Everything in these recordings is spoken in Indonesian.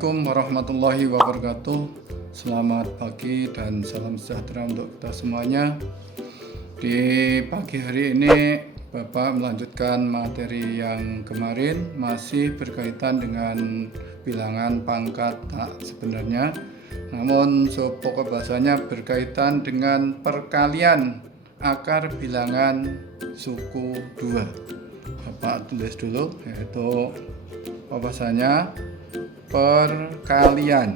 Assalamualaikum warahmatullahi wabarakatuh. Selamat pagi dan salam sejahtera untuk kita semuanya. Di pagi hari ini Bapak melanjutkan materi yang kemarin, masih berkaitan dengan bilangan pangkat tak sebenarnya. Namun pokok bahasanya berkaitan dengan perkalian akar bilangan suku 2. Bapak tulis dulu, yaitu bahasanya perkalian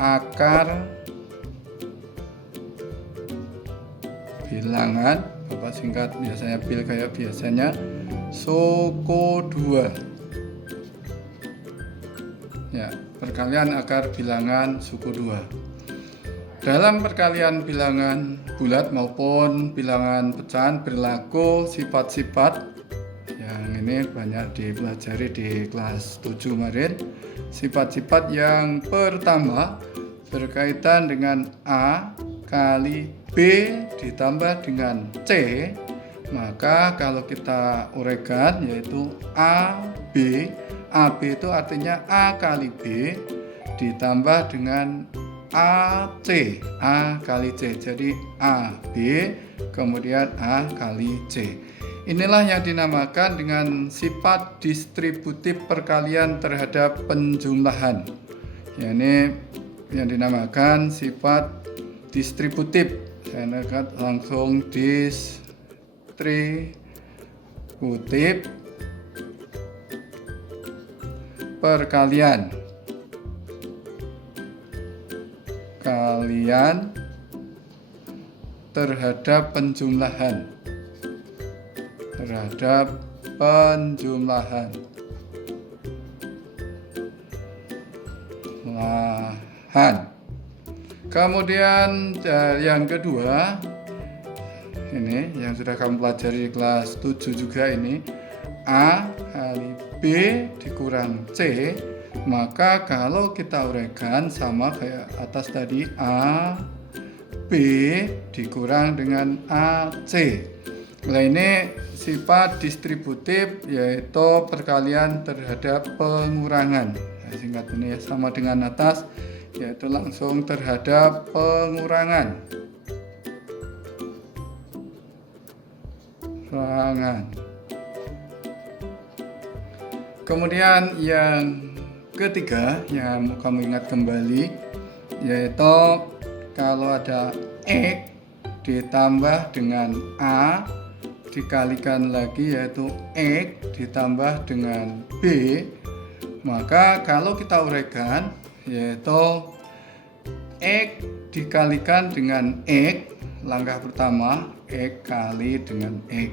akar bilangan, Bapak singkat biasanya bil kayak biasanya, suku 2. Ya, perkalian akar bilangan suku 2. Dalam perkalian bilangan bulat maupun bilangan pecahan berlaku sifat-sifat yang ini banyak dipelajari di kelas 7 kemarin. Sifat-sifat yang pertama berkaitan dengan A kali B ditambah dengan C. Maka kalau kita uraikan yaitu AB. AB itu artinya A kali B ditambah dengan AC, A kali C. Jadi AB kemudian A kali C. Inilah yang dinamakan dengan sifat distributif perkalian terhadap penjumlahan. Ya, ini yang dinamakan sifat distributif. Saya langsung distributif perkalian terhadap penjumlahan. Kemudian yang kedua, ini yang sudah kamu pelajari di kelas 7 juga, ini A kali B dikurang C. Maka kalau kita uraikan sama kayak atas tadi, A B dikurang dengan AC. Nah, ini sifat distributif, yaitu perkalian terhadap pengurangan. Nah, singkat ini ya, sama dengan atas, yaitu langsung terhadap pengurangan. Kemudian yang ketiga yang kamu ingat kembali, yaitu kalau ada X ditambah dengan A dikalikan lagi, yaitu X ditambah dengan B. Maka kalau kita uraikan yaitu X dikalikan dengan X, langkah pertama X kali dengan X,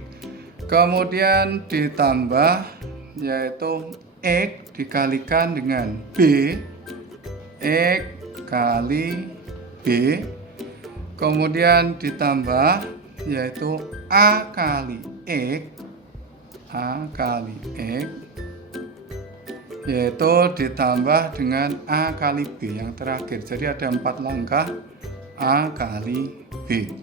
kemudian ditambah yaitu X dikalikan dengan B, X kali B, kemudian ditambah yaitu A kali X, yaitu ditambah dengan A kali B yang terakhir. Jadi ada 4 langkah A kali B.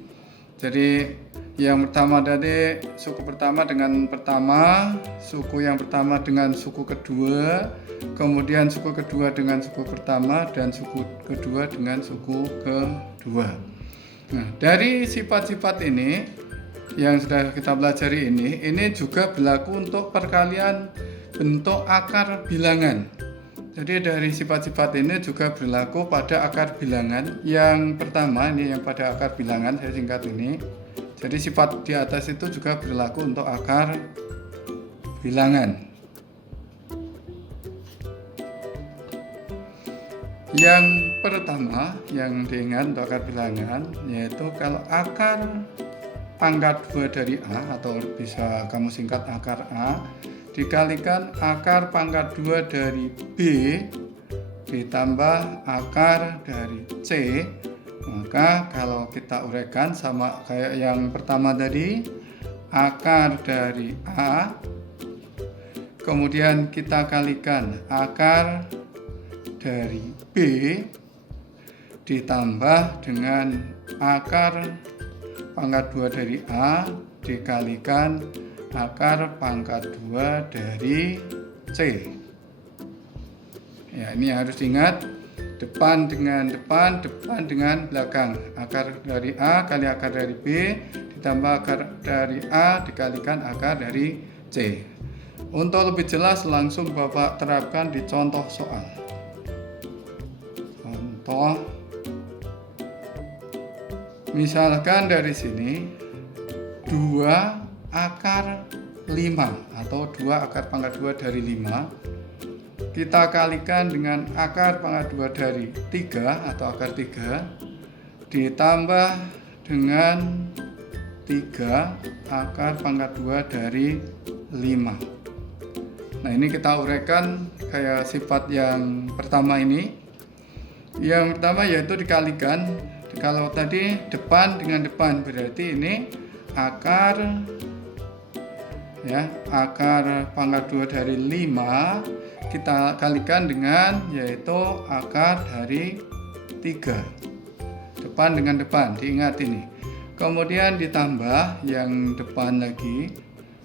Jadi yang pertama tadi suku pertama dengan pertama, suku yang pertama dengan suku kedua, kemudian suku kedua dengan suku pertama, dan suku kedua dengan suku kedua. Nah, dari sifat-sifat ini yang sudah kita pelajari ini juga berlaku untuk perkalian bentuk akar bilangan. Jadi dari sifat-sifat ini juga berlaku pada akar bilangan. Yang pertama ini yang pada akar bilangan, saya singkat ini. Jadi sifat di atas itu juga berlaku untuk akar bilangan. Yang pertama yang diingat untuk akar bilangan, yaitu kalau akar pangkat 2 dari A, atau bisa kamu singkat akar A, dikalikan akar pangkat 2 dari B ditambah akar dari C. Maka kalau kita uraikan sama kayak yang pertama tadi, akar dari A, kemudian kita kalikan akar dari B ditambah dengan akar pangkat 2 dari A dikalikan akar pangkat 2 dari C. Ya, ini harus diingat, depan dengan depan, depan dengan belakang. Akar dari A kali akar dari B ditambah akar dari A dikalikan akar dari C. Untuk lebih jelas langsung Bapak terapkan di contoh soal. Contoh, misalkan dari sini 2 akar 5 atau 2 akar pangkat 2 dari 5 kita kalikan dengan akar pangkat 2 dari 3 atau akar 3 ditambah dengan 3 akar pangkat 2 dari 5. Nah, ini kita uraikan kayak sifat yang pertama ini. Yang pertama yaitu dikalikan. Kalau tadi depan dengan depan, berarti ini akar pangkat 2 dari 5 kita kalikan dengan yaitu akar dari 3. Depan dengan depan, diingat ini. Kemudian ditambah yang depan lagi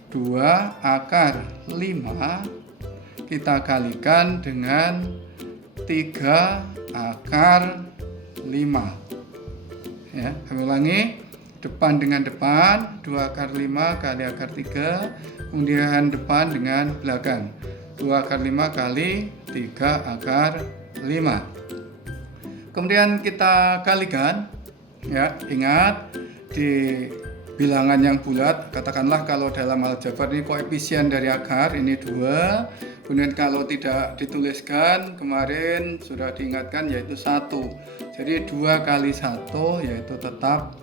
2 akar 5 kita kalikan dengan 3 akar 5. Ya, kami ulangi. Depan dengan depan 2 akar 5 kali akar 3, kemudian depan dengan belakang 2 akar 5 kali 3 akar 5. Kemudian kita kalikan, ya, ingat di bilangan yang bulat, katakanlah kalau dalam aljabar ini koefisien dari akar ini 2, kemudian kalau tidak dituliskan kemarin sudah diingatkan yaitu 1. Jadi 2 kali 1 yaitu tetap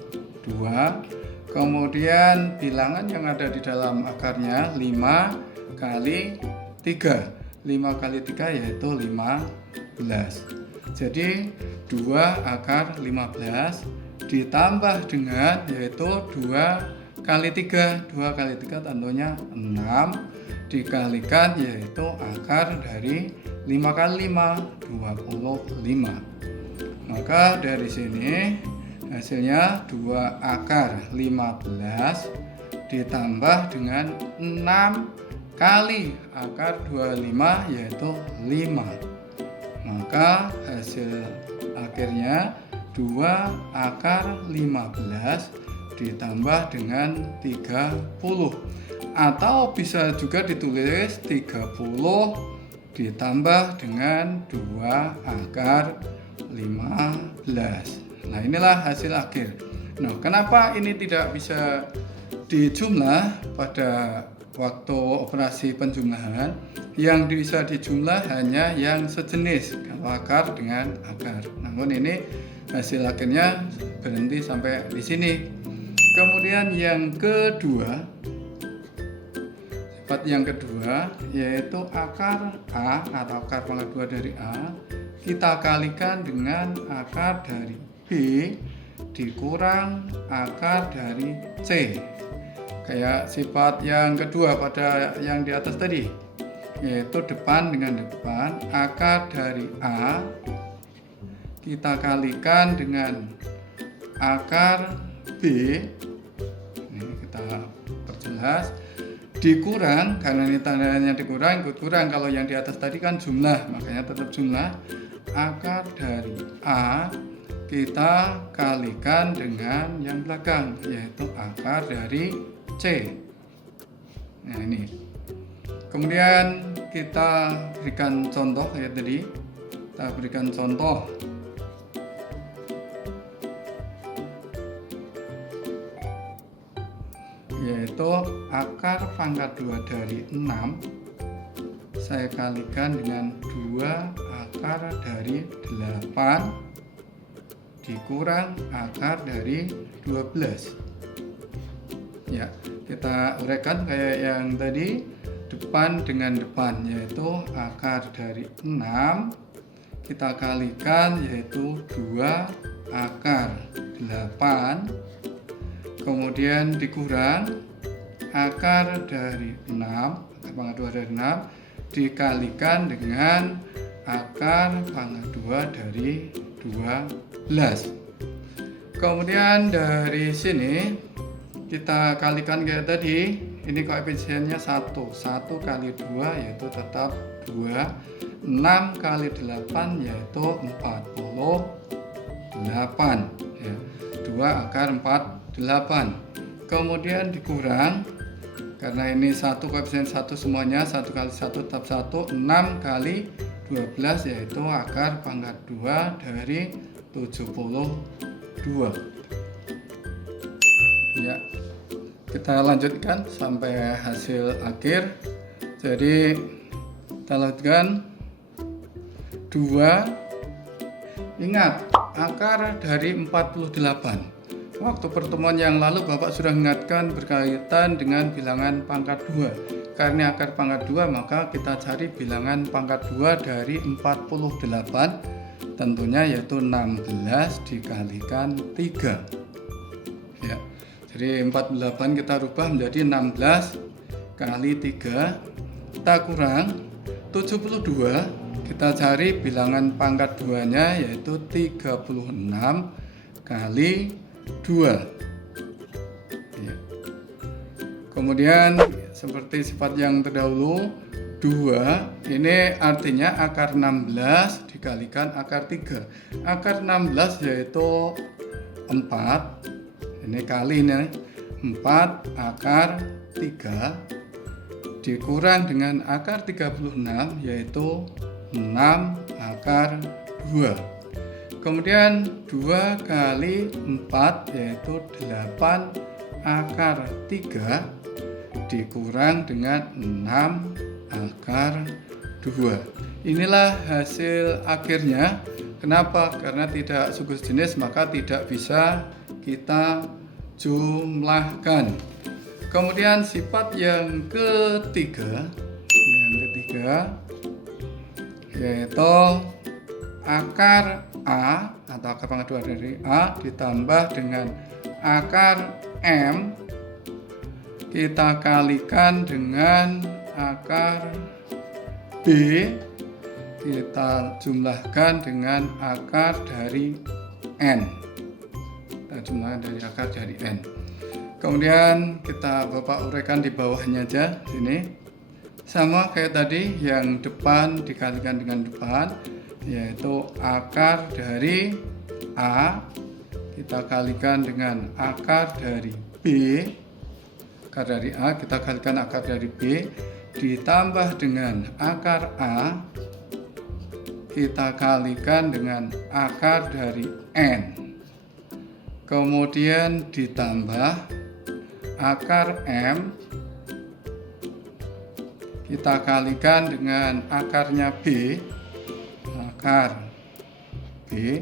2. Kemudian bilangan yang ada di dalam akarnya 5 kali 3. 5 kali 3 yaitu 15. Jadi 2 akar 15 ditambah dengan yaitu 2 kali 3. 2 kali 3 tentunya 6 dikalikan yaitu akar dari 5 kali 5 25. Maka dari sini hasilnya 2 akar 15 ditambah dengan 6 kali akar 25 yaitu 5. Maka hasil akhirnya 2 akar 15 ditambah dengan 30. Atau bisa juga ditulis 30 ditambah dengan 2 akar 15. Nah, inilah hasil akhir. Nah, kenapa ini tidak bisa dijumlah pada waktu operasi penjumlahan? Yang bisa dijumlah hanya yang sejenis, akar dengan akar. Namun ini hasil akhirnya berhenti sampai di sini. Kemudian yang kedua, sifat yang kedua yaitu akar A atau akar pangkat 2 dari A kita kalikan dengan akar dari B dikurang akar dari C. Kayak sifat yang kedua pada yang di atas tadi, yaitu depan dengan depan, akar dari A kita kalikan dengan akar B. Ini kita perjelas, dikurang, karena ini tandanya dikurang, ikut kurang. Kalau yang di atas tadi kan jumlah, makanya tetap jumlah. Akar dari A kita kalikan dengan yang belakang, yaitu akar dari C. Nah, ini. Kemudian kita berikan contoh ya tadi. Kita berikan contoh. Yaitu akar pangkat 2 dari 6 saya kalikan dengan 2 akar dari 8 dikurang akar dari 12. Ya, kita uraikan kayak yang tadi, depan dengan depan, yaitu akar dari 6 kita kalikan yaitu 2 akar 8, kemudian dikurang akar dari 6, akar pangkat 2 dari 6 dikalikan dengan akar pangkat 2 dari 12. Kemudian dari sini kita kalikan kayak tadi, ini koefisiennya 1 kali 2 yaitu tetap 2, 6 kali 8 yaitu 48 ya. 2 akar 48. Kemudian dikurang, karena ini 1 koefisien 1 semuanya, 1 kali 1 tetap 1, 6 kali 12 yaitu akar pangkat 2 dari 72 ya. Kita lanjutkan sampai hasil akhir. Jadi kita lanjutkan 2. Ingat, akar dari 48. Waktu pertemuan yang lalu Bapak sudah mengingatkan berkaitan dengan bilangan pangkat 2. Karena akar pangkat 2 maka kita cari bilangan pangkat 2 dari 48 tentunya yaitu 16 dikalikan 3 ya. Jadi 48 kita rubah menjadi 16 kali 3, kita kurang 72, kita cari bilangan pangkat 2 nya yaitu 36 kali 2 ya. Kemudian seperti sifat yang terdahulu, 2 ini artinya akar 16 dikalikan akar 3. Akar 16 yaitu 4, ini kali ini 4 akar 3 dikurang dengan akar 36 yaitu 6 akar 2. Kemudian 2 kali 4 yaitu 8 akar 3 dikurang dengan 6 akar 2. Inilah hasil akhirnya. Kenapa? Karena tidak suku sejenis maka tidak bisa kita jumlahkan. Kemudian sifat yang ketiga yaitu akar A atau akar pangkat 2 dari A ditambah dengan akar M kita kalikan dengan akar B kita jumlahkan dengan akar dari N. Kita jumlahkan dari akar dari N. Kemudian Bapak uraikan di bawahnya aja sini. Sama kayak tadi, yang depan dikalikan dengan depan yaitu akar dari A kita kalikan dengan akar dari B. Akar dari A kita kalikan akar dari B ditambah dengan akar A kita kalikan dengan akar dari N. Kemudian ditambah akar M kita kalikan dengan akarnya B, akar B.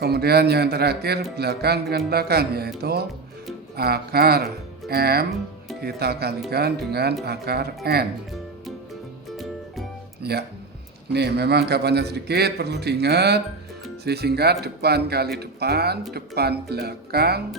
Kemudian yang terakhir belakang dengan belakang yaitu akar M kita kalikan dengan akar N. Ya, ini memang gambarnya sedikit, perlu diingat. Singkat, depan kali depan, depan belakang,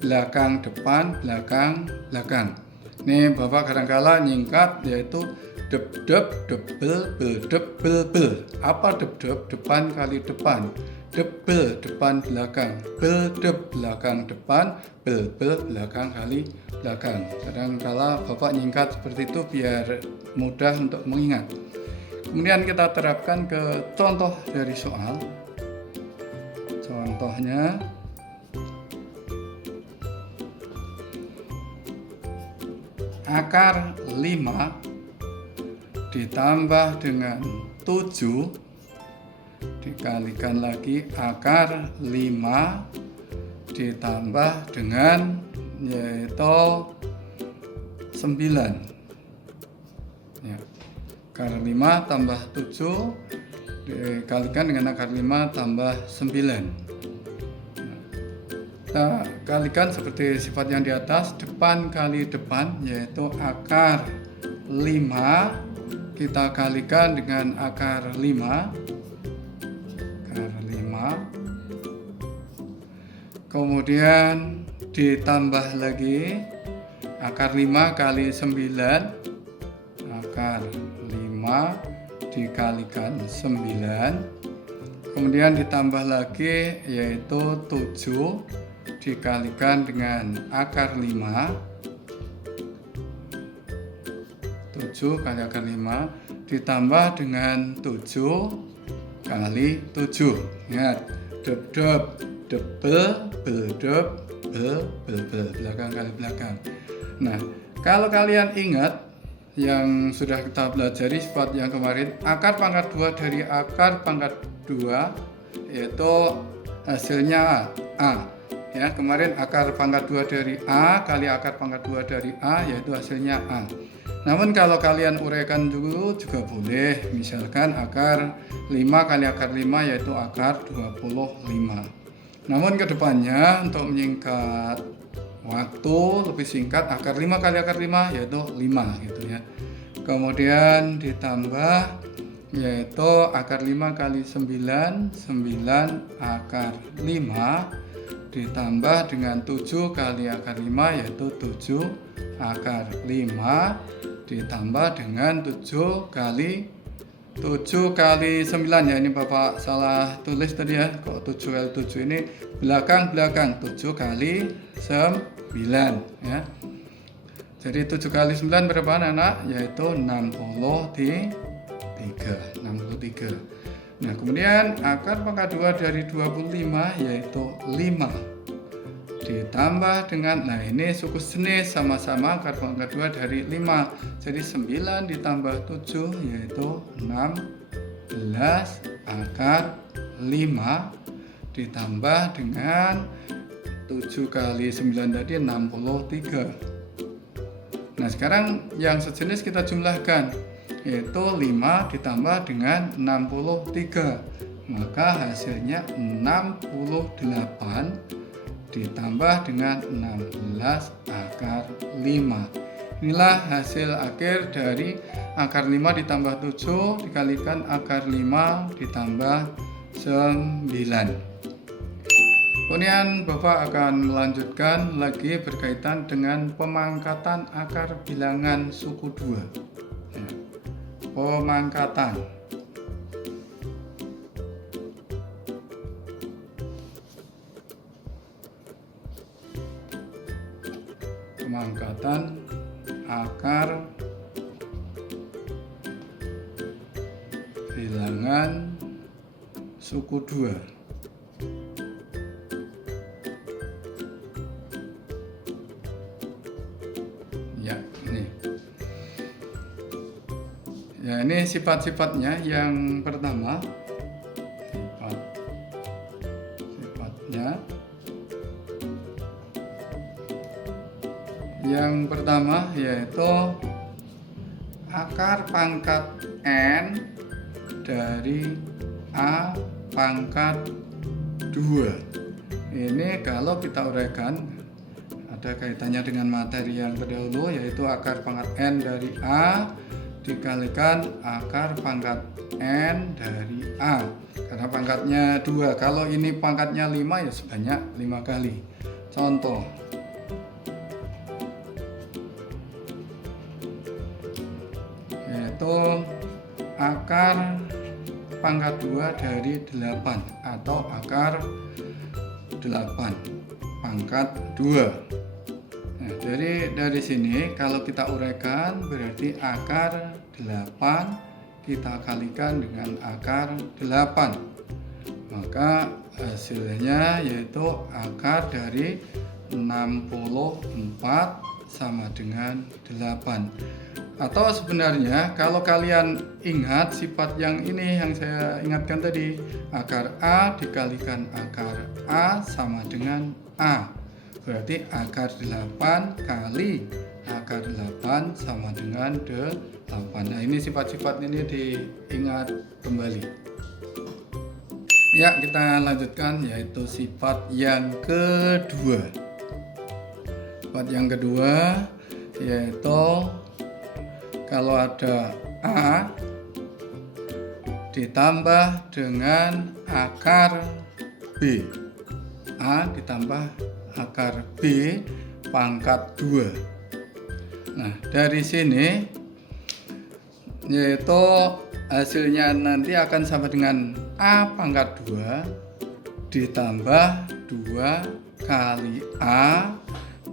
belakang depan, belakang belakang. Ini Bapak kadang-kala nyingkat yaitu dep-dep, debel, bel-dep, bel-bel. Apa dep-dep? Depan kali depan. Debel, depan belakang. Bel-dep, belakang depan. Bel-bel, belakang kali belakang. Kadang-kala Bapak nyingkat seperti itu biar mudah untuk mengingat. Kemudian kita terapkan ke contoh dari soal. Contohnya akar 5 ditambah dengan 7 dikalikan lagi akar 5 ditambah dengan yaitu 9 ya. Akar 5 tambah 7 dikalikan dengan akar 5 tambah 9. Kita kalikan seperti sifat yang di atas, depan kali depan yaitu akar 5 kita kalikan dengan akar 5 kemudian ditambah lagi akar 5 kali 9 akar 5 dikalikan 9 kemudian ditambah lagi yaitu 7 dikalikan dengan akar 5 7 kali akar 5 ditambah dengan 7 kali 7. Ingat, deb, debel, beldeb, bel, belakang kali belakang. Nah, kalau kalian ingat yang sudah kita pelajari sifat yang kemarin, akar pangkat 2 dari akar pangkat 2 yaitu hasilnya A. Ya, kemarin akar pangkat 2 dari A kali akar pangkat 2 dari A yaitu hasilnya A. Namun kalau kalian uraikan dulu juga boleh. Misalkan akar 5 kali akar 5 yaitu akar 25. Namun kedepannya untuk menyingkat waktu lebih singkat, akar 5 kali akar 5 yaitu 5 gitu ya. Kemudian ditambah yaitu akar 5 kali 9 akar 5 ditambah dengan 7 kali akar 5 yaitu 7 akar 5 ditambah dengan 7 kali 9 ya. Ini Bapak salah tulis tadi ya, kok 7 kali 7 ini belakang 7 kali 9 ya. Jadi 7 kali 9 berapa anak-anak? Yaitu 63. Nah, kemudian akar pangkat 2 dari 25 yaitu 5 ditambah dengan, nah ini suku sejenis sama-sama akar pangkat 2 dari 5. Jadi 9 ditambah 7 yaitu 16 akar 5 ditambah dengan 7 kali 9 tadi 63. Nah, sekarang yang sejenis kita jumlahkan yaitu 5 ditambah dengan 63, maka hasilnya 68 ditambah dengan 16 akar 5. Inilah hasil akhir dari akar 5 ditambah 7 dikalikan akar 5 ditambah 9. Kemudian Bapak akan melanjutkan lagi berkaitan dengan pemangkatan akar bilangan suku 2. Pemangkatan akar bilangan suku 2. Ya, ini sifat-sifatnya. Yang pertama, yaitu akar pangkat N dari A pangkat 2. Ini kalau kita uraikan ada kaitannya dengan materi yang terdahulu, yaitu akar pangkat N dari A dikalikan akar pangkat N dari A. Karena pangkatnya 2. Kalau ini pangkatnya 5 ya sebanyak 5 kali. Contoh, yaitu akar pangkat 2 dari 8 atau akar 8 pangkat 2. Nah, jadi dari sini kalau kita uraikan berarti akar 8 kita kalikan dengan akar 8. Maka hasilnya yaitu akar dari 64 sama dengan 8. Atau sebenarnya kalau kalian ingat sifat yang ini yang saya ingatkan tadi, akar A dikalikan akar A sama dengan A. Berarti akar 8 kali akar 8 sama dengan 8. Nah, ini sifat-sifat ini diingat kembali. Ya, kita lanjutkan yaitu sifat yang kedua. Sifat yang kedua yaitu kalau ada A ditambah dengan akar B. A ditambah akar B pangkat 2. Nah, dari sini yaitu hasilnya nanti akan sama dengan A pangkat 2 ditambah 2 kali A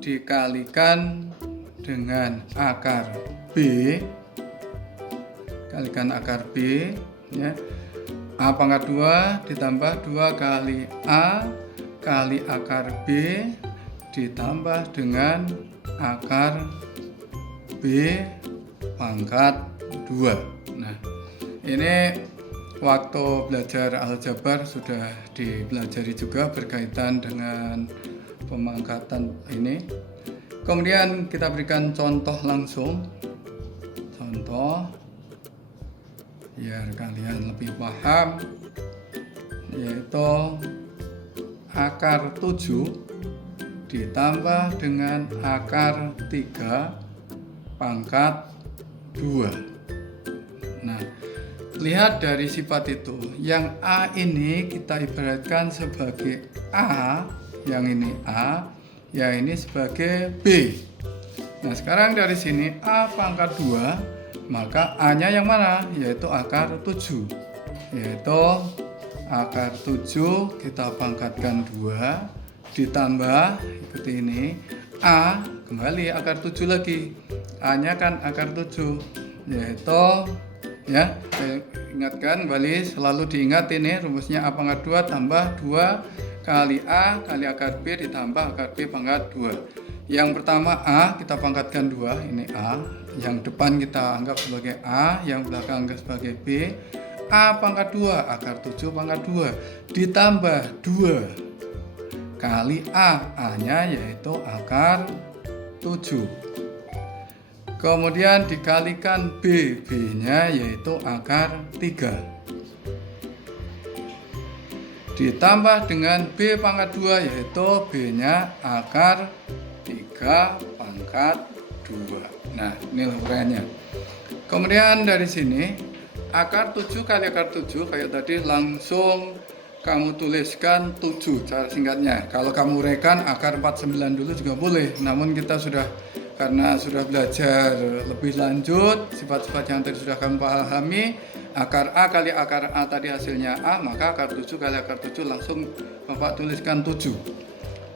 dikalikan dengan akar B dikalikan akar B, ya. A pangkat 2 ditambah 2 kali A kali akar B ditambah dengan akar B pangkat 2. Nah, ini waktu belajar aljabar sudah dipelajari juga berkaitan dengan pemangkatan ini. Kemudian kita berikan contoh langsung. Contoh biar kalian lebih paham, yaitu akar 7 ditambah dengan akar 3 pangkat 2. Nah, lihat dari sifat itu, yang A ini kita ibaratkan sebagai A, yang ini A, yang ini sebagai B. Nah, sekarang dari sini A pangkat 2, maka A-nya yang mana? Yaitu akar 7. Yaitu akar 7 kita pangkatkan 2 ditambah ikuti ini A, kembali akar 7 lagi. A-nya kan akar 7, yaitu ya, saya ingatkan kembali, selalu diingat ini rumusnya A pangkat 2 tambah 2 kali A kali akar B ditambah akar B pangkat 2. Yang pertama A kita pangkatkan 2, ini A. Yang depan kita anggap sebagai A, yang belakang anggap sebagai B. A pangkat 2 akar 7 pangkat 2 ditambah 2 kali A, A-nya yaitu akar 7. Kemudian dikalikan B, B-nya yaitu akar 3. Ditambah dengan B pangkat 2 yaitu B-nya akar 3 pangkat 2. Nah, ini uraiannya. Kemudian dari sini akar 7 kali akar 7 kayak tadi langsung kamu tuliskan 7 cara singkatnya. Kalau kamu uraikan akar 49 dulu juga boleh. Namun kita karena sudah belajar lebih lanjut sifat-sifat yang tadi sudah kamu pahami, akar A kali akar A tadi hasilnya A, maka akar 7 kali akar 7 langsung Bapak tuliskan 7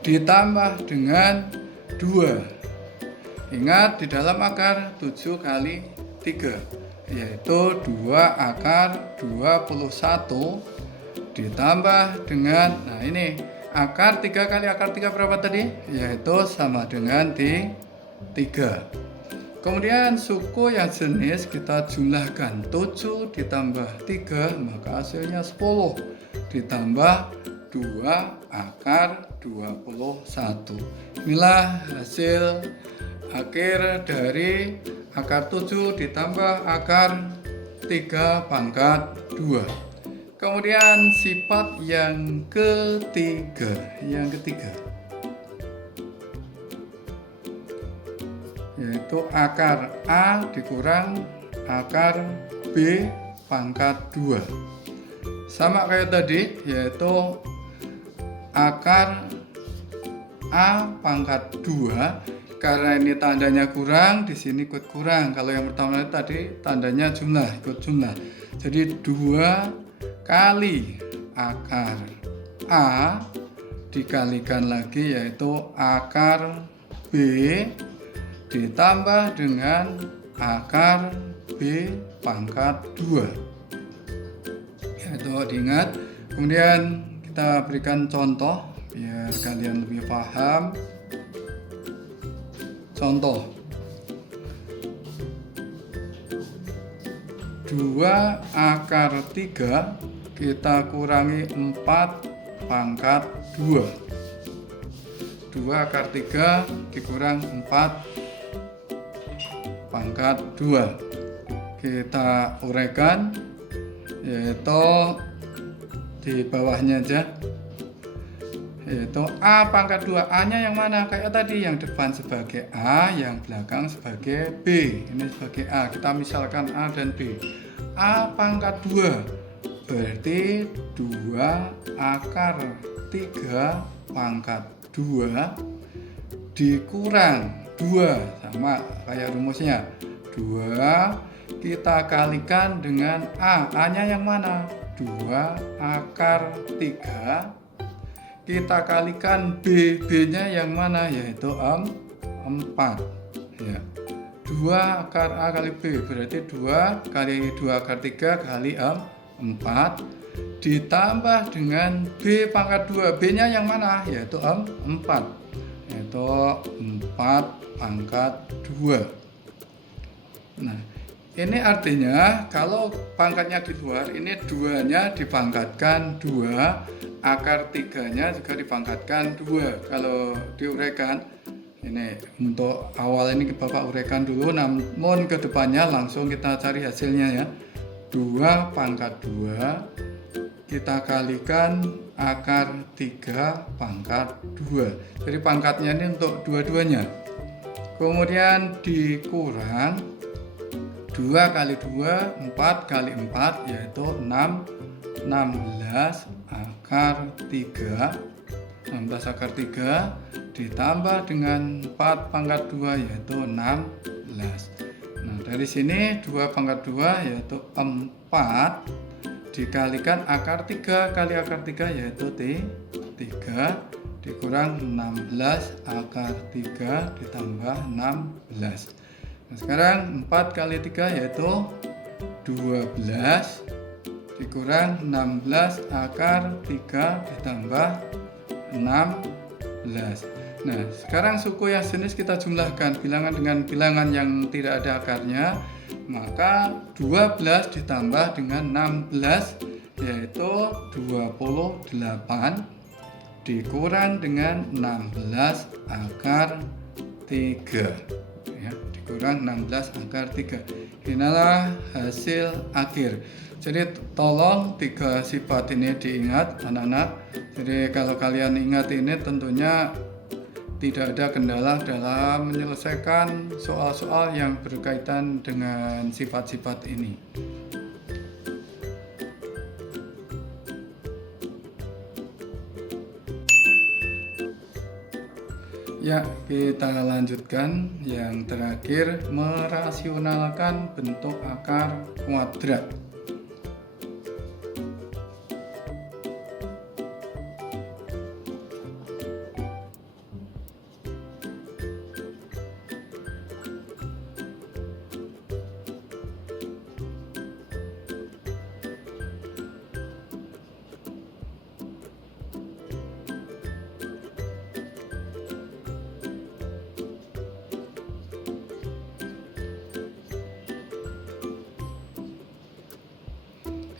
ditambah dengan 2. Ingat di dalam akar 7 kali 3 yaitu 2 akar 21 ditambah dengan, nah ini akar 3 kali akar 3 berapa tadi? Yaitu sama dengan 3. Kemudian suku yang jenis kita jumlahkan 7 ditambah 3 maka hasilnya 10 ditambah 2 akar 21. Inilah hasil akhir dari akar 7 ditambah akar 3 pangkat 2. Kemudian sifat yang ketiga, yaitu akar A dikurang akar B pangkat 2. Sama kayak tadi, yaitu akar A pangkat 2. Karena ini tandanya kurang, di sini ikut kurang. Kalau yang pertama tadi tandanya jumlah, ikut jumlah. Jadi 2 kali akar A dikalikan lagi yaitu akar B ditambah dengan akar B pangkat 2. Yaitu diingat. Kemudian kita berikan contoh biar kalian lebih paham. Contoh 2 akar 3 kita kurangi 4 pangkat 2. 2 akar 3 dikurang 4 pangkat 2. Kita uraikan yaitu di bawahnya aja, yaitu A pangkat 2. A nya yang mana? Kayak tadi, yang depan sebagai A, yang belakang sebagai B. Ini sebagai A, kita misalkan A dan B. A pangkat 2 berarti 2 akar 3 pangkat 2 dikurang 2, sama kayak rumusnya 2 kita kalikan dengan A. A nya yang mana? 2 akar 3 kita kalikan B. B nya yang mana? Yaitu 4 ya. 2 akar A kali B, berarti 2 kali 2 akar 3 kali 4 ditambah dengan B pangkat 2. B nya yang mana? Yaitu 4, yaitu 4 pangkat 2. Nah, ini artinya kalau pangkatnya di luar, ini 2-nya dipangkatkan 2, akar 3-nya juga dipangkatkan 2. Kalau diuraikan, ini untuk awal ini Bapak uraikan dulu, namun ke depannya langsung kita cari hasilnya ya. 2 pangkat 2 kita kalikan akar 3 pangkat 2. Jadi pangkatnya ini untuk dua-duanya. Kemudian dikurang 2 kali 2, 4 kali 4, yaitu 16 akar 3. 16 akar 3 ditambah dengan 4 pangkat 2, yaitu 16. Nah, dari sini 2 pangkat 2 yaitu 4 dikalikan akar 3 kali akar 3, yaitu 3, dikurang 16 akar 3 ditambah 16. Nah, sekarang 4 kali 3 yaitu 12 dikurang 16 akar 3 ditambah 16. Nah, sekarang suku yang jenis kita jumlahkan bilangan dengan bilangan yang tidak ada akarnya, maka 12 ditambah dengan 16 yaitu 28 dikurang dengan 16 akar 3 ya, dikurang 16 akar 3. Inilah hasil akhir. Jadi tolong 3 sifat ini diingat anak-anak. Jadi kalau kalian ingat ini tentunya tidak ada kendala dalam menyelesaikan soal-soal yang berkaitan dengan sifat-sifat ini. Ya, kita lanjutkan yang terakhir, merasionalkan bentuk akar kuadrat.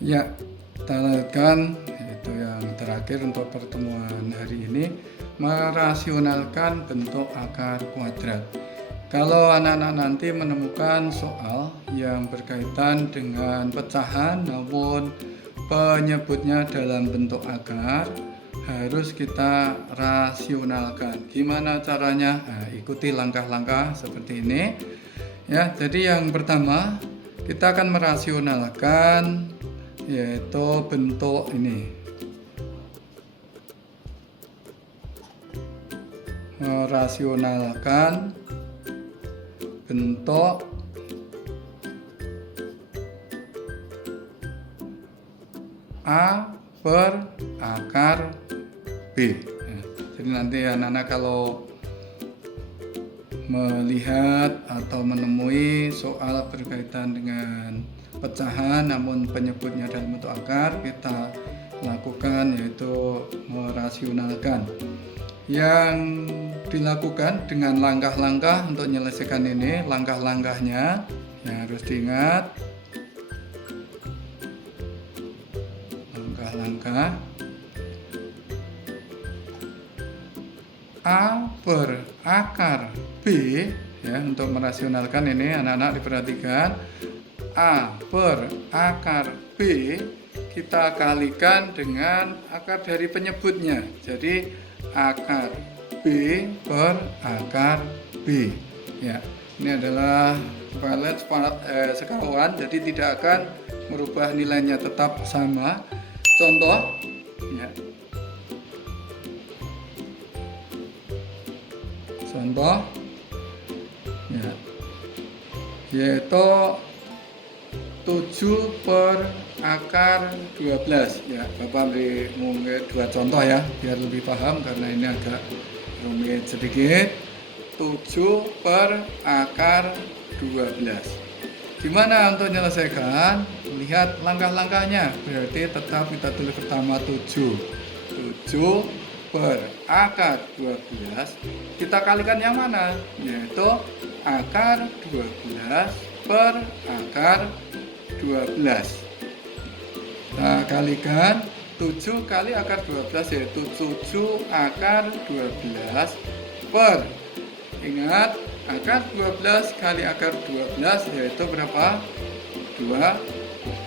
Ya, kita lanjutkan, yaitu yang terakhir untuk pertemuan hari ini, merasionalkan bentuk akar kuadrat. Kalau anak-anak nanti menemukan soal yang berkaitan dengan pecahan namun penyebutnya dalam bentuk akar, harus kita rasionalkan. Gimana caranya? Nah, ikuti langkah-langkah seperti ini. Ya, jadi yang pertama kita akan merasionalkan yaitu bentuk ini, merasionalkan bentuk A per akar B. Jadi nanti anak-anak kalau melihat atau menemui soal berkaitan dengan pecahan namun penyebutnya dalam bentuk akar, kita lakukan yaitu merasionalkan. Yang dilakukan dengan langkah-langkah untuk menyelesaikan ini, langkah-langkahnya yang harus diingat. Langkah-langkah A per akar B ya, untuk merasionalkan ini anak-anak diperhatikan. A per akar B kita kalikan dengan akar dari penyebutnya. Jadi akar B per akar B. Ya, ini adalah valet sekawan, jadi tidak akan merubah nilainya, tetap sama. Contoh ya. Contoh ya, yaitu 7 per akar 12 ya. Bapak beri mungkin 2 contoh ya biar lebih paham, karena ini agak rumit sedikit. 7 per akar 12. Gimana untuk menyelesaikan? Lihat langkah-langkahnya. Berarti tetap kita tulis pertama 7 per akar 12. Kita kalikan yang mana? Yaitu akar 12 per akar 12. Nah, kalikan 7 kali akar 12 yaitu 7 akar 12 per, ingat, akar 12 kali akar 12 yaitu berapa? 2.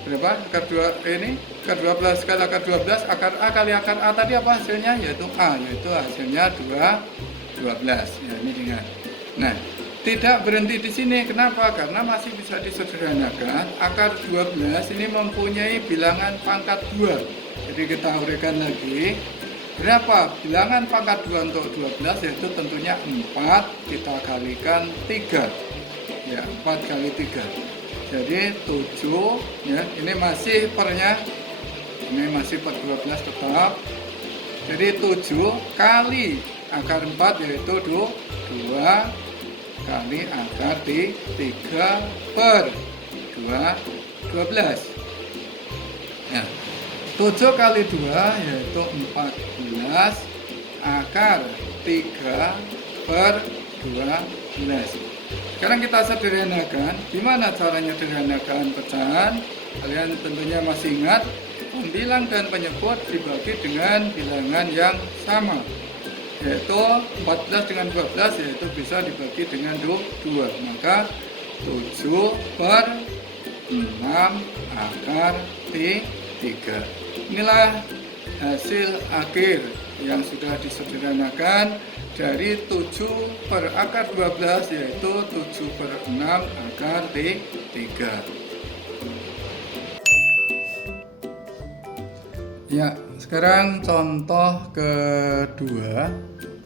Berapa? Akar 2 ini akar 12 kali akar 12, akar A kali akar A tadi apa hasilnya? Yaitu A, yaitu hasilnya 12. Ya, ini ingat. Nah, tidak berhenti di sini. Kenapa? Karena masih bisa disederhanakan. Akar 12 ini mempunyai bilangan pangkat 2. Jadi kita uraikan lagi. Berapa bilangan pangkat 2 untuk 12? Yaitu tentunya 4 kita kalikan 3. Ya, 4 kali 3. Jadi 7, ya, ini masih pernya. Ini masih per 12 tetap. Jadi 7 kali akar 4 yaitu 2 kali akar 3 per 12. Nah, 7 kali 2 yaitu 14 akar 3 per 12. Sekarang kita sederhanakan. Gimana caranya sederhanakan pecahan? Kalian tentunya masih ingat, pembilang dan penyebut dibagi dengan bilangan yang sama, yaitu 14 dengan 12 yaitu bisa dibagi dengan 2. Maka 7 per 6 akar 3. Inilah hasil akhir yang sudah disederhanakan dari 7 per akar 12 yaitu 7 per 6 akar 3. Ya, sekarang contoh kedua.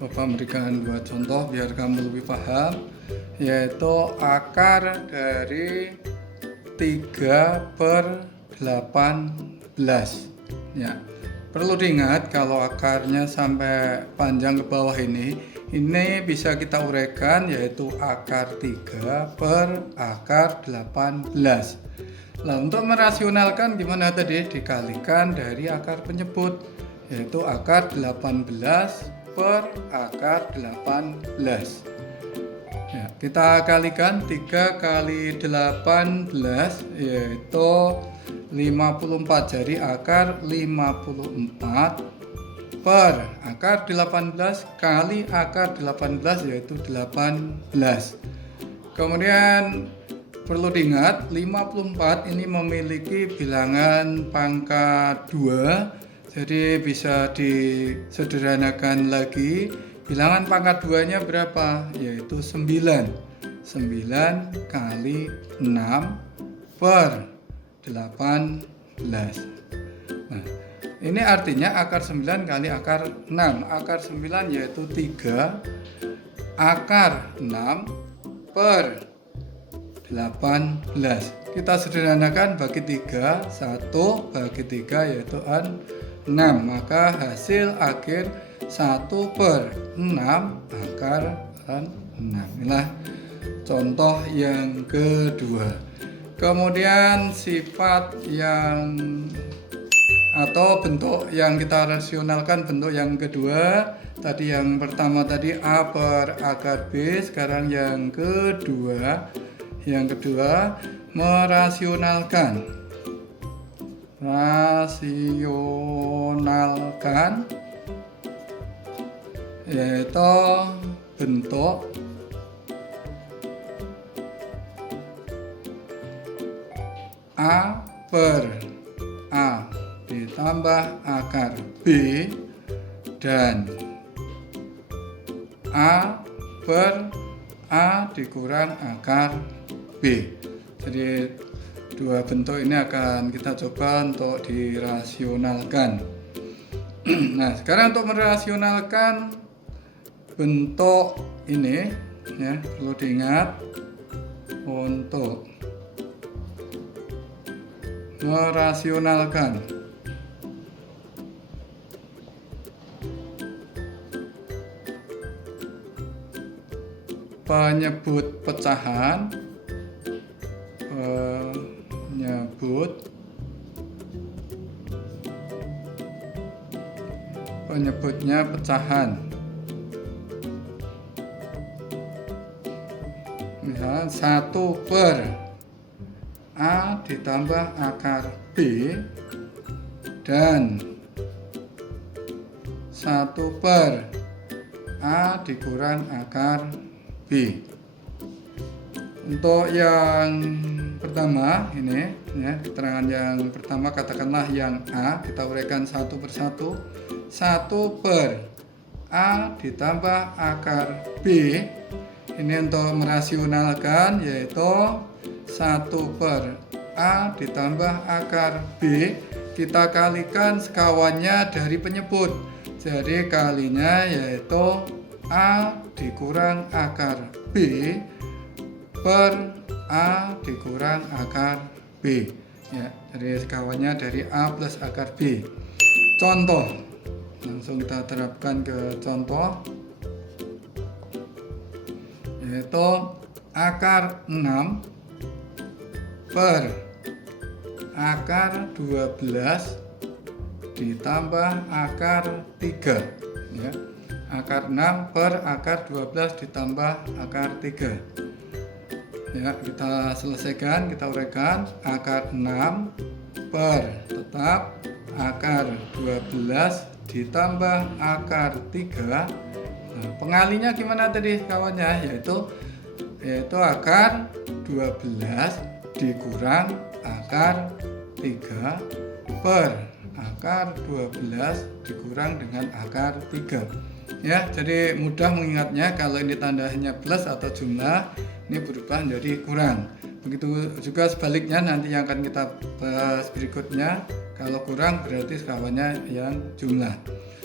Bapak memberikan 2 contoh biar kamu lebih paham, yaitu akar dari 3 per 18. Ya, perlu diingat kalau akarnya sampai panjang ke bawah ini bisa kita uraikan yaitu akar 3 per akar 18. Nah, untuk merasionalkan gimana tadi? Dikalikan dari akar penyebut, yaitu akar 18 per akar 18. Ya, kita kalikan 3 kali 18 yaitu 54. Jadi akar 54 per akar 18 kali akar 18 yaitu 18. Kemudian perlu diingat 54 ini memiliki bilangan pangkat 2. Jadi bisa disederhanakan lagi. Bilangan pangkat 2-nya berapa? Yaitu 9. 9 kali 6 per 18. Nah, ini artinya akar 9 kali akar 6. Akar 9 yaitu 3. Akar 6 per 18. Kita sederhanakan bagi 3. 1 bagi 3 yaitu 6. Maka hasil akhir 1 per 6 akar 6. Inilah contoh yang kedua. Kemudian sifat yang atau bentuk yang kita rasionalkan, bentuk yang kedua. Tadi yang pertama tadi A per akar B. Sekarang yang kedua. Yang kedua merasionalkan. Rasionalkan yaitu bentuk A per A ditambah akar B dan A per A dikurang akar B. Jadi dua bentuk ini akan kita coba untuk dirasionalkan. Nah, sekarang untuk merasionalkan bentuk ini, ya, perlu diingat untuk merasionalkan penyebut pecahan, penyebutnya pecahan. Misalnya 1 per A ditambah akar B dan 1 per A dikurang akar B. Untuk yang pertama ini ya, keterangan yang pertama katakanlah yang A, kita uraikan satu persatu. 1 per A ditambah akar B, ini untuk merasionalkan, yaitu 1 per A ditambah akar B, kita kalikan sekawannya dari penyebut. Jadi kalinya yaitu A dikurang akar B per A dikurang akar B. Ya, jadi sekawannya dari A plus akar B. Contoh, langsung kita terapkan ke contoh, yaitu akar 6 per akar 12 ditambah akar 3 ya. Akar 6 per akar 12 ditambah akar 3 ya, kita selesaikan, kita uraikan. Akar 6 per tetap akar 12 ditambah akar 3. Nah, pengalinya gimana tadi kawannya, yaitu akar 12 dikurang akar 3 per akar 12 dikurang dengan akar 3 ya. Jadi mudah mengingatnya, kalau ini tandanya plus atau jumlah, ini berubah menjadi kurang. Begitu juga sebaliknya, nanti yang akan kita bahas berikutnya, kalau kurang berarti sekawannya yang jumlah.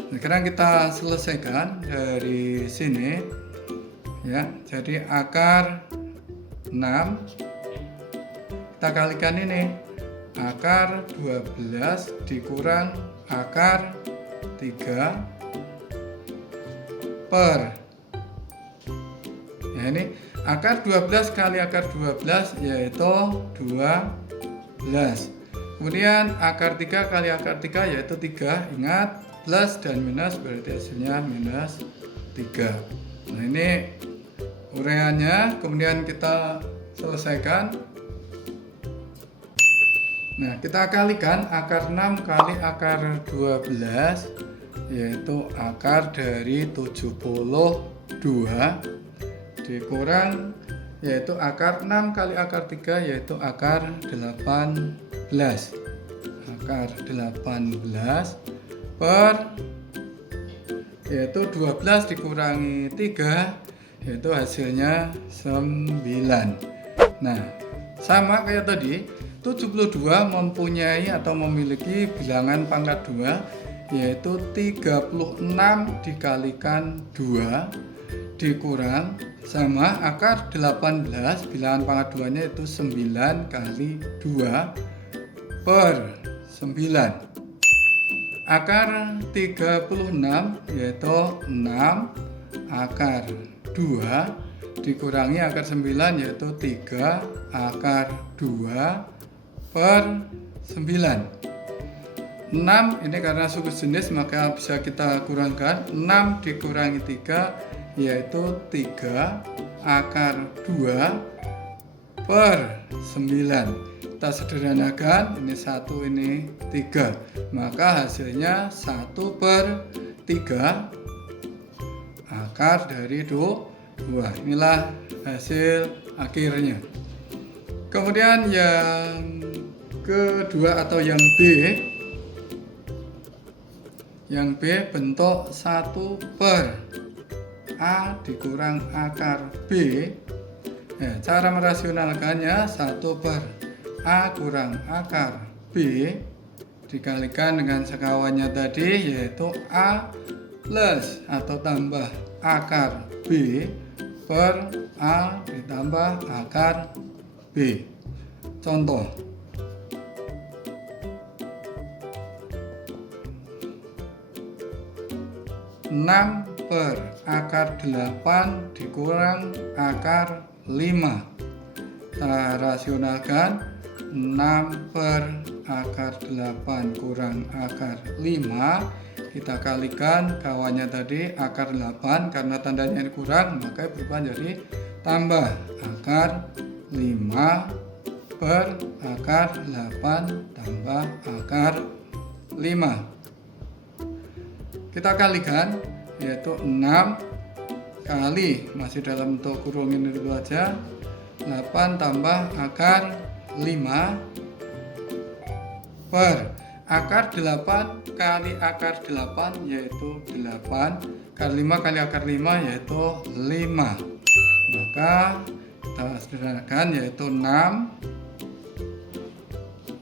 Nah, sekarang kita selesaikan dari sini ya. Jadi akar 6 kita kalikan ini, akar 12 dikurang akar 3 per, ya ini akar 12 kali akar 12 yaitu 12. Kemudian akar 3 kali akar 3 yaitu 3. Ingat, plus dan minus berarti hasilnya minus 3. Nah, ini uraiannya, kemudian kita selesaikan. Nah, kita kalikan akar 6 kali akar 12 yaitu akar dari 72 dikurang yaitu akar 6 kali akar 3 yaitu akar 18. Akar 18 per yaitu 12 dikurangi 3 yaitu hasilnya 9. Nah, sama kayak tadi, 72 mempunyai atau memiliki bilangan pangkat 2 yaitu 36 dikalikan 2 dikurang sama akar 18, bilangan pangkat 2 nya itu 9 kali 2 per 9. Akar 36 yaitu 6 akar 2 dikurangi akar 9 yaitu 3 akar 2 per 9. 6 ini karena suku jenis maka bisa kita kurangkan. 6 dikurangi 3 yaitu 3 akar 2 per 9. Kita sederhanakan, ini 1 ini 3, maka hasilnya 1 per 3 akar dari 2. Inilah hasil akhirnya. Kemudian yang kedua atau yang B, bentuk 1 per A dikurang akar B. Ya, cara merasionalkannya 1 per A kurang akar B dikalikan dengan sekawannya tadi yaitu A plus atau tambah akar B per A ditambah akar B. Contoh, per akar 8 dikurang akar 5. Kita rasionalkan 6 per akar 8 kurang akar 5. Kita kalikan kawannya tadi akar 8, karena tandanya ini kurang maka berubah jadi tambah akar 5 per akar 8 tambah akar 5. Kita kalikan, yaitu 6 kali, masih dalam bentuk kurung ini dulu aja, 8 tambah akar 5 per akar 8 kali akar 8 yaitu 8, akar 5 kali akar 5 yaitu 5. Maka kita sederhanakan, yaitu 6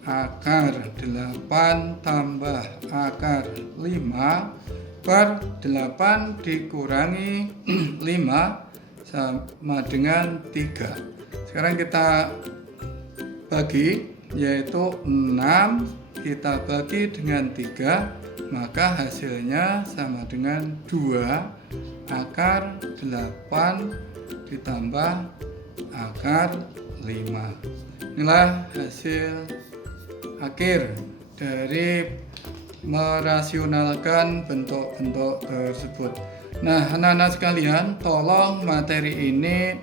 akar 8 tambah akar 5 per 8 dikurangi 5 sama dengan 3. Sekarang kita bagi, yaitu 6 kita bagi dengan 3, maka hasilnya sama dengan 2 akar 8 ditambah akar 5. Inilah hasil akhir dari merasionalkan bentuk-bentuk tersebut. Nah, anak-anak sekalian, tolong materi ini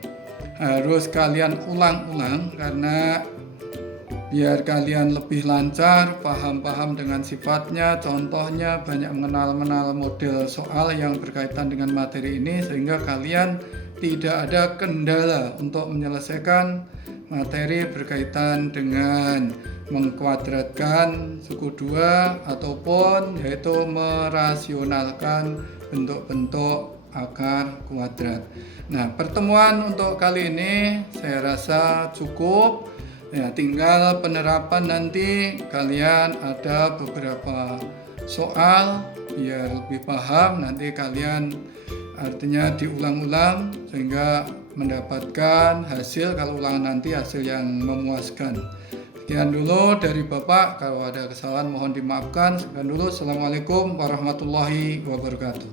harus kalian ulang-ulang, karena biar kalian lebih lancar, paham-paham dengan sifatnya, contohnya, banyak mengenal model soal yang berkaitan dengan materi ini, sehingga kalian tidak ada kendala untuk menyelesaikan materi berkaitan dengan mengkuadratkan suku 2 ataupun yaitu merasionalkan bentuk-bentuk akar kuadrat. Nah, pertemuan untuk kali ini saya rasa cukup. Ya, tinggal penerapan, nanti kalian ada beberapa soal biar lebih paham, nanti kalian artinya diulang-ulang sehingga mendapatkan hasil, kalau ulangan nanti hasil yang memuaskan. Sekian dulu dari Bapak, kalau ada kesalahan mohon dimaafkan. Sekian dulu, Assalamualaikum warahmatullahi wabarakatuh.